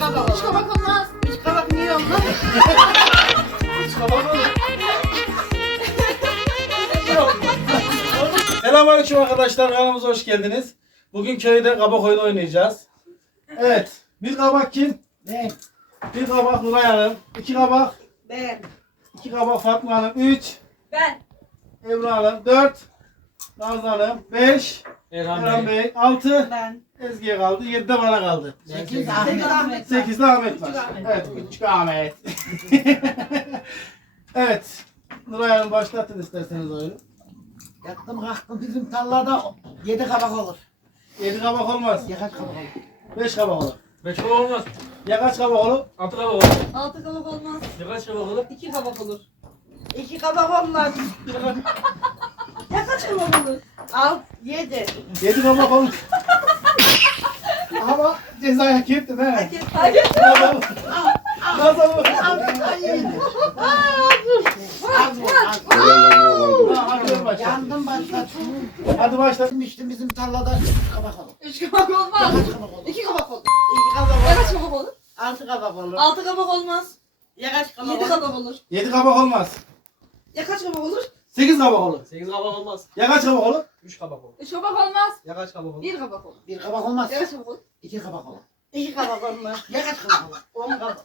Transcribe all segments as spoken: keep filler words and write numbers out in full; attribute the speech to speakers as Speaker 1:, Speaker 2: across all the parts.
Speaker 1: kabak olur.
Speaker 2: Üç kabak olmaz.
Speaker 1: Üç kabak niye olmaz?
Speaker 3: Üç kabak olur. Selamünaleyküm arkadaşlar, kanalımıza hoş geldiniz. Bugün köyde kabak oyunu oynayacağız. Evet, bir kabak kim?
Speaker 1: Ben.
Speaker 3: Bir kabak Nuray Hanım, iki kabak,
Speaker 1: Ben.
Speaker 3: iki kabak Fatma Hanım, üç
Speaker 2: Ben.
Speaker 3: Ebru Hanım, dört Nazlı Hanım, beş
Speaker 4: Erhan
Speaker 3: Erhan
Speaker 4: Bey.
Speaker 3: Bey, altı
Speaker 1: Ben.
Speaker 3: Ezgi'ye kaldı, yedi de bana kaldı.
Speaker 1: Sekiz
Speaker 2: Ahmet.
Speaker 1: Ahmet.
Speaker 3: sekiz de Ahmet var.
Speaker 1: Küçük Ahmet.
Speaker 3: Evet, küçük Ahmet. Evet, Nuray Hanım başlatın isterseniz oyunu.
Speaker 5: Yattım kalktım bizim tarlada yedi kabak olur.
Speaker 3: yedi kabak olmaz,
Speaker 5: Ya kaç kabak olur?
Speaker 3: beş kabak olur.
Speaker 4: Beş kabak olmaz.
Speaker 3: Ya kaç kabak olur?
Speaker 4: Altı kabak olur.
Speaker 2: Altı kabak olmaz.
Speaker 4: Ya kaç kabak olur?
Speaker 2: İki kabak olur.
Speaker 1: İki kabak olmaz.
Speaker 2: Ya kaç kabak olur?
Speaker 1: Alt. Yedi.
Speaker 3: yedi kabak olur. Ama cezayı hak ettin he.
Speaker 2: Hayır.
Speaker 3: Nasıl? Nasıl?
Speaker 1: Altı yedi.
Speaker 5: Az vur az.
Speaker 3: Hadi başla.
Speaker 5: Yandım başlattım.
Speaker 3: Hadi başla.
Speaker 5: İşte bizim tarlada üç kabak olur.
Speaker 2: Üç kabak
Speaker 5: Ya
Speaker 2: olmaz.
Speaker 5: kaç kabak olur?
Speaker 2: İki kabak olur.
Speaker 1: İki kabak
Speaker 2: Ya kaç
Speaker 1: olur.
Speaker 2: kabak olur?
Speaker 1: Altı kabak olur.
Speaker 2: Altı kabak olmaz.
Speaker 1: Ya kaç kabak
Speaker 2: Yedi
Speaker 1: olur?
Speaker 2: kabak olur.
Speaker 3: yedi kabak olmaz.
Speaker 2: Ya kaç kabak olur?
Speaker 3: sekiz kabak olur.
Speaker 4: Sekiz kabak olmaz.
Speaker 3: Ya kaç kabak olur?
Speaker 4: Üç kabak olur.
Speaker 2: Üç kabak olmaz.
Speaker 4: Ya kaç kabak olur?
Speaker 2: Bir kabak olur.
Speaker 5: Bir kabak olmaz.
Speaker 2: Ya kaç kabak olur?
Speaker 5: İki kabak olur.
Speaker 1: İki kabak olmaz.
Speaker 5: Ya kaç kabak olur?
Speaker 1: On kabak.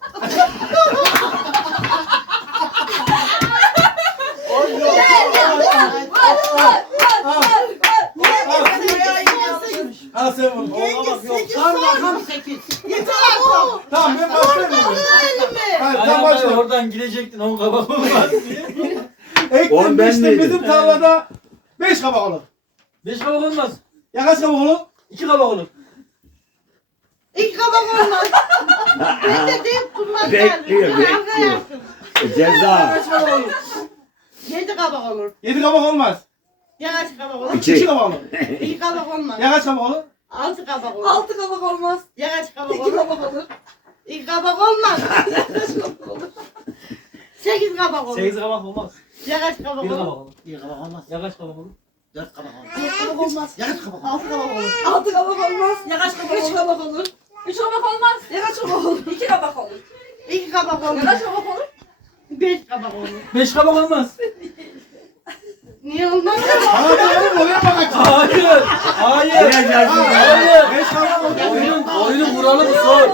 Speaker 3: Al sen bunu.
Speaker 5: Son rakam sekiz.
Speaker 3: Tamam ben başlayayım. Hayır sen
Speaker 4: Ayağım
Speaker 3: başla.
Speaker 4: oradan gidecektin on kabak olmaz diye.
Speaker 3: Ektim
Speaker 6: Oğlum ben
Speaker 3: biçtim
Speaker 6: miydim?
Speaker 3: bizim tarlada beş kabak olur.
Speaker 4: Beş kabak olmaz.
Speaker 3: Ya kaç kabak olur?
Speaker 4: İki kabak olur.
Speaker 1: İki kabak olmaz. Ben de deyip durmaz.
Speaker 6: Bekliyor,
Speaker 1: yani.
Speaker 6: bekliyor.
Speaker 1: Kavga yaptım.
Speaker 6: Ceza.
Speaker 3: Kaç kabak olur?
Speaker 1: Yedi kabak olur.
Speaker 3: yedi kabak olmaz.
Speaker 1: Ya kaç kabak olur?
Speaker 3: iki
Speaker 6: İki.
Speaker 3: kabak olur.
Speaker 1: İki kabak olmaz.
Speaker 3: Ya kaç kabak olur?
Speaker 1: Altı kabak olur.
Speaker 2: Altı kabak olmaz.
Speaker 1: Ya kaç kabak
Speaker 2: İki
Speaker 1: olur?
Speaker 2: kabak olur.
Speaker 1: İki kabak olmaz. Sekiz kabak olur.
Speaker 4: Sekiz kabak olmaz.
Speaker 1: Ya kaç kabak
Speaker 4: Bir kabak
Speaker 1: olur?
Speaker 4: olur.
Speaker 5: Bir kabak olmaz.
Speaker 4: Ya kaç kabak olur?
Speaker 5: Dört kabak olur.
Speaker 2: Dört kabak olmaz.
Speaker 5: Ya kaç kabak olur?
Speaker 1: Altı kabak olur.
Speaker 2: Altı kabak olmaz. Ya kaç kabak olur? Üç kabak olur. Üç kabak olmaz. Ya kaç kabak olur? İki kabak olur.
Speaker 1: İki kabak
Speaker 2: Ya
Speaker 1: olur.
Speaker 2: kaç kabak olur?
Speaker 1: Beş kabak olur.
Speaker 4: Beş kabak olmaz.
Speaker 1: Niye olmaz?
Speaker 3: Hadi oğlum oraya bakacağım.
Speaker 4: Hayır. Hayır.
Speaker 6: Biraz yazdım.
Speaker 4: Hayır.
Speaker 3: beş kabak olur.
Speaker 4: Oyunun, oyunun kuralı bu sor.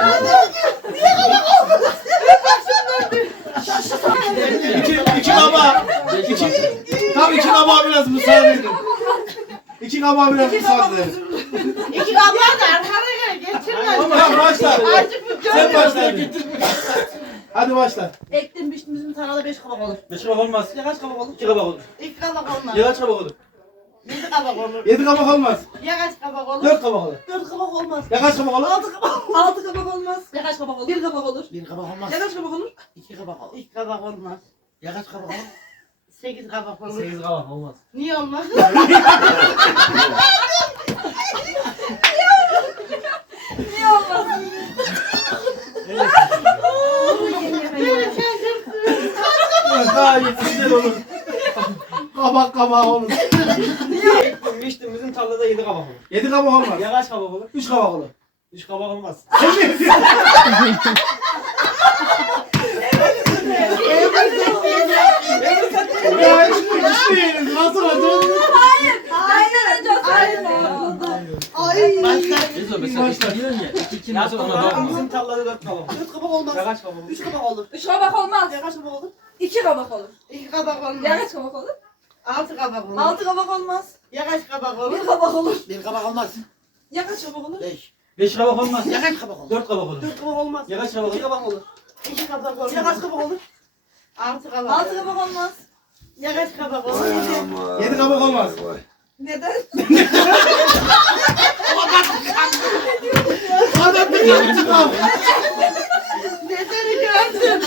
Speaker 3: İki, iki kabak. İki, tam iki kabağa biraz müsaade edin. İki kabağa biraz müsaade edin.
Speaker 1: İki kabak da arkana getirmez.
Speaker 3: Tamam başla.
Speaker 1: Azıcık bir
Speaker 3: Sen
Speaker 1: gör.
Speaker 3: başla. Hadi başla.
Speaker 2: Ektim biçtim bizim tarlada beş kabak olur.
Speaker 4: Beş kabak olmaz.
Speaker 2: Ya kaç kabak olur?
Speaker 4: İki kabak olur.
Speaker 1: İki kabak olmaz.
Speaker 4: Ya kaç kabak olur?
Speaker 1: Yedi kabak olur.
Speaker 3: Yedi kabak olmaz.
Speaker 1: Ya kaç kabak olur?
Speaker 3: Dört kabak olur.
Speaker 2: Dört kabak olmaz.
Speaker 3: Ya kaç kabak olur?
Speaker 2: Altı kabak Altı kabak olmaz. Ya kaç kabak olur? Bir kabak olur.
Speaker 5: Bir kabak olmaz.
Speaker 2: Ya kaç kabak olur?
Speaker 5: İki kabak olur.
Speaker 1: İki kabak olmaz.
Speaker 5: Ya kaç kabak olur?
Speaker 1: Sekiz kabak olur.
Speaker 4: Sekiz kabak olmaz.
Speaker 1: Niye olmaz?
Speaker 2: Niye olmaz?
Speaker 3: Daha iyi güzel olur. Kabak kabak olur.
Speaker 4: Ektim biçtim bizim tarlada yedi kabak olur.
Speaker 3: Yedi kabak olmaz.
Speaker 4: Ya kaç kabak olur?
Speaker 3: Üç kabak olur.
Speaker 4: Üç kabak olmaz.
Speaker 3: Ya hiç hiç değiliz. Nasıl olacak?
Speaker 2: Aynen önce hayır.
Speaker 1: Ay.
Speaker 4: Ezo mesela işte diyorsun ya. İki iki nasıl ona bakma. Bizim tarlada dört kabak olur.
Speaker 2: Dört kabak olmaz.
Speaker 4: Ya kaç kabak olur?
Speaker 2: Üç kabak olur. Üç kabak olmaz. Ya kaç kabak olur? İki kabak olur.
Speaker 1: İki kabak
Speaker 2: Ya
Speaker 1: olmaz.
Speaker 2: kaç kabak olur?
Speaker 1: Altı kabak olur.
Speaker 2: Altı kabak olmaz.
Speaker 1: Ya kaç kabak olur?
Speaker 2: Bir kabak olur.
Speaker 5: Bir kabak olmaz.
Speaker 2: Ya kaç kabak olur?
Speaker 5: Beş.
Speaker 4: Beş kabak olmaz.
Speaker 5: Ya kaç kabak olur?
Speaker 4: Dört kabak olur.
Speaker 2: Dört kabak olmaz.
Speaker 4: Ya kaç kabak olur?
Speaker 2: İki kabak olur.
Speaker 1: İki kabak olur.
Speaker 2: Ya kaç kabak olur?
Speaker 1: Altı kabak.
Speaker 2: Altı kabak olmaz.
Speaker 1: Ya kaç kabak olur?
Speaker 3: Yedi kabak olmaz.
Speaker 2: Neden?
Speaker 3: Adam bir yaptı lan.
Speaker 1: Neden gördün?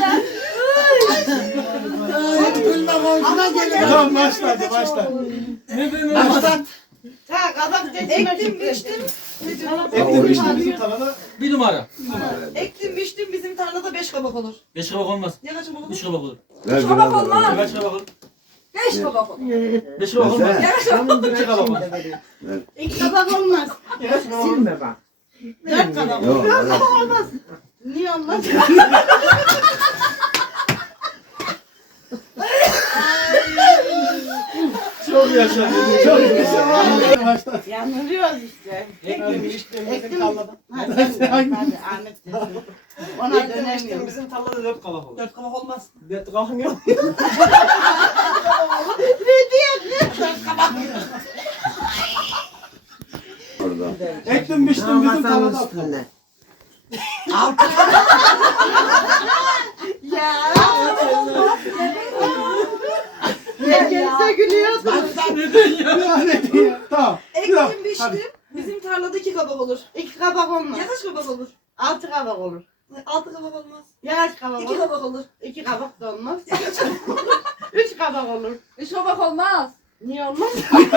Speaker 5: Ana geliyor.
Speaker 3: Tamam başla hadi başla.
Speaker 5: Başlat.
Speaker 1: Ta kabak geçmek
Speaker 2: Ektim biçtim.
Speaker 3: Ektim biçtim bizim tarlada.
Speaker 4: Bir numara.
Speaker 2: Ektim biçtim bizim tarlada beş kabak olur.
Speaker 4: Beş kabak olmaz.
Speaker 2: Ya kaç kabak olur?
Speaker 4: Üç kabak olur.
Speaker 6: Ver
Speaker 2: Kabak
Speaker 6: biraz
Speaker 2: olmaz.
Speaker 6: daha.
Speaker 4: Ya kaç kabak olur?
Speaker 2: Beş kabak olur.
Speaker 4: Beş kabak olmaz.
Speaker 6: Ver.
Speaker 2: Ya kaç kabak olur?
Speaker 4: İki kabak olur.
Speaker 1: İki kabak olmaz.
Speaker 5: Silme bak.
Speaker 1: Dört kabak
Speaker 6: Yok,
Speaker 1: olur.
Speaker 6: evet.
Speaker 1: olmaz. Niye olmaz?
Speaker 3: Çok yaşa. Çok yaşa. Başla.
Speaker 1: Yanılıyoruz işte.
Speaker 5: Ekmemiştim bizim
Speaker 1: Ektim.
Speaker 5: tarlada.
Speaker 1: Hadi, hadi Ahmet desin. Ona
Speaker 5: Ekmemiştim
Speaker 1: dönemiyorum.
Speaker 5: bizim tarlada dört kabak olur.
Speaker 2: Dört kabak olmaz.
Speaker 5: Dört kabak yok.
Speaker 3: Ektim biçtim bizim tarlada.
Speaker 1: Ya. Herkese gülüyordu.
Speaker 3: Neden ya? Tamam. Biraz,
Speaker 2: Ektim
Speaker 3: hadi.
Speaker 2: biçtim. Bizim tarlada iki kabak olur.
Speaker 1: İki kabak olmaz.
Speaker 2: Ya kaç kabak olur?
Speaker 1: Altı kabak olur.
Speaker 2: Altı kabak olmaz.
Speaker 1: Ya kaç kabak
Speaker 2: İki
Speaker 1: olur?
Speaker 2: kabak olur.
Speaker 1: İki kabak da olmaz. Üç kabak olur.
Speaker 2: Üç kabak olmaz.
Speaker 1: Niye olmaz?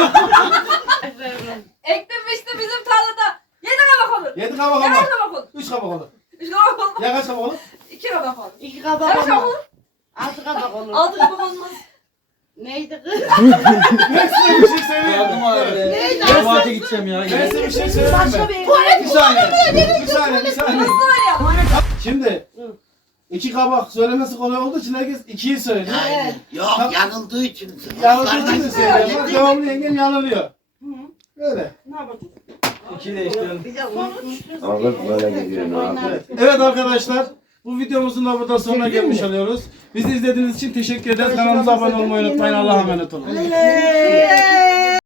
Speaker 2: Ektim biçtim bizim tarlada. Yedi kabak olur.
Speaker 3: Yedi kabak
Speaker 2: Ya
Speaker 3: olmaz.
Speaker 2: kaç kabak olur?
Speaker 3: Üç kabak olur.
Speaker 2: Üç kabak olmaz.
Speaker 3: Ya kaç kabak olur?
Speaker 2: İki kabak olur.
Speaker 1: İki
Speaker 2: Ya
Speaker 1: kabak
Speaker 2: kaç kabak
Speaker 1: olmaz.
Speaker 2: olur?
Speaker 1: Altı kabak olur.
Speaker 2: Altı kabak olmaz.
Speaker 1: Neydi kız?
Speaker 3: Ben size bir şey söyleyeyim
Speaker 4: Yardım
Speaker 3: mi?
Speaker 4: abi.
Speaker 1: Neydi?
Speaker 4: Ben Fatih'e gideceğim ya.
Speaker 3: Ben size bir şey söyleyeyim
Speaker 2: Başka
Speaker 3: mi?
Speaker 2: bir
Speaker 3: Bir saniye. Bir saniye. Bir saniye. Şimdi iki kabak söylemesi kolay olduğu için herkes ikiyi söylüyor.
Speaker 1: Evet.
Speaker 6: Yok yanıldığı için.
Speaker 3: Yanıldığını söylüyor. Devamlı yengen yanılıyor. Öyle.
Speaker 1: Ne yapacağız?
Speaker 4: İki değiştirelim.
Speaker 1: Bir de unutmuşuz.
Speaker 6: Ağır böyle gidiyor, ne yapıyor?
Speaker 3: Evet arkadaşlar. Bu videomuzun da burada sonuna gelmiş oluyoruz. Bizi izlediğiniz için teşekkür ederiz. Kanalımıza abone olmayı unutmayın. Allah'a emanet olun.
Speaker 1: Oley!